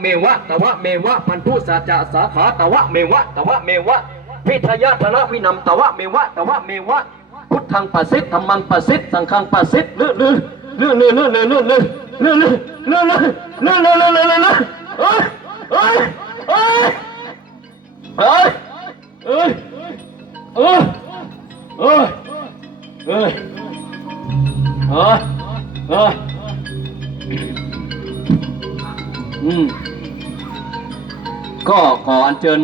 เมวะตะวะเมวะพันธุสัจจะสาขาตะวะเมวะตะวะเมวะพิทยาธนวินัมตะวะเมวะตะวะเมวะพุทธังปัสสิทธรรมังปัสสิทสังฆังปัสสิทลื่นลื่นลื่นลื่นลื่นลื่นลื่นลื่นลื่นลื่นลื่นลื่นลื่นลื่นลื่นลื่นลื่นลื่นเอ้ยเอ้ยเอ้ยเอ้ยเอ้ยเอ้ยเอ้ยเอ้ยเอ้ยเอ้ย อืมก็ขออัญเชิญ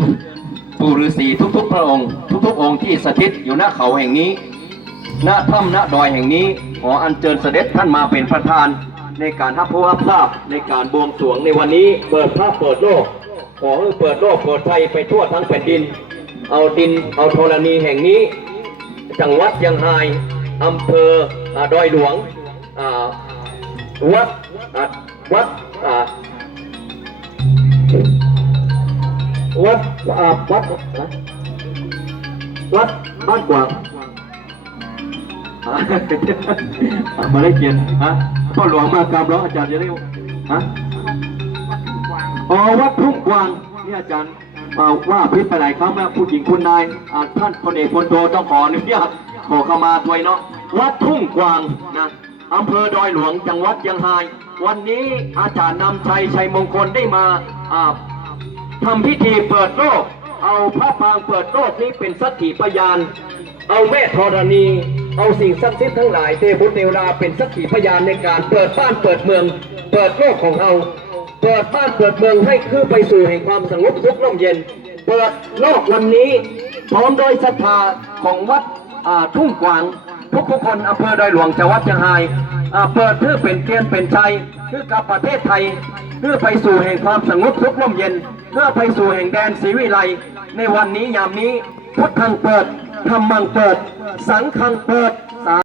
ปู่ฤาษีทุกๆ พระองค์ ทุกๆ องค์ที่สถิตอยู่ณเขาแห่งนี้ ณถ้ำณดอยแห่งนี้ ขออัญเชิญเสด็จท่านมาเป็นประธาน ในการทัพผู้รับภาพในการบวงสรวงในวันนี้เปิดภาพเปิดโลก ขอให้เปิดโลกเปิดไทยไปทั่วทั้งแผ่นดิน เอาดินเอาธรณีแห่งนี้ จังหวัดยังไฮอำเภออดอยหลวงวัดวัด วัดอ่าวัดนะวัดบ้านกวางอ่ามาได้เขียนฮะพ่อหลวงมากราบร้องอาจารย์จะได้ฮะอ๋อวัดทุ่งกวางนี่อาจารย์มาว่าพิษไปหลายครั้งแล้วผู้หญิงคุณนายอ่าท่านพลเอกพลโทต้องขออนุญาตขอเข้ามาด้วยเนาะวัดทุ่งกวางนะอำเภอดอยหลวงจังหวัดยังไฮ วันนี้อาจารย์นำชัยชัยมงคลได้มาทำพิธีเปิดโลก เอาพระปางเปิดโลกนี้เป็นสักขีพยาน เอาแม่ธรณี เอาสิ่งศักดิ์สิทธิ์ทั้งหลายเทพุทธเทวดาเป็นสักขีพยานในการเปิดบ้านเปิดเมือง เปิดโลกของเรา เปิดบ้านเปิดเมืองให้คือไปสู่แห่งความสงบสุขร่มเย็น เปิดโลกวันนี้พร้อมโดยศรัทธาของวัดทุ่งกวางทุกๆคนอำเภอดอยหลวงจังหวัดเชียงราย เปิดเพื่อเป็นเกียรติเป็นชัยเพื่อกับประเทศไทย เพื่อไปสู่แห่งความสงบสุขร่มเย็น เพื่อไปสู่แห่งแดนศรีวิไลในวันนี้ยามนี้พุทธังเปิดธรรมังเปิด สังฆังเปิด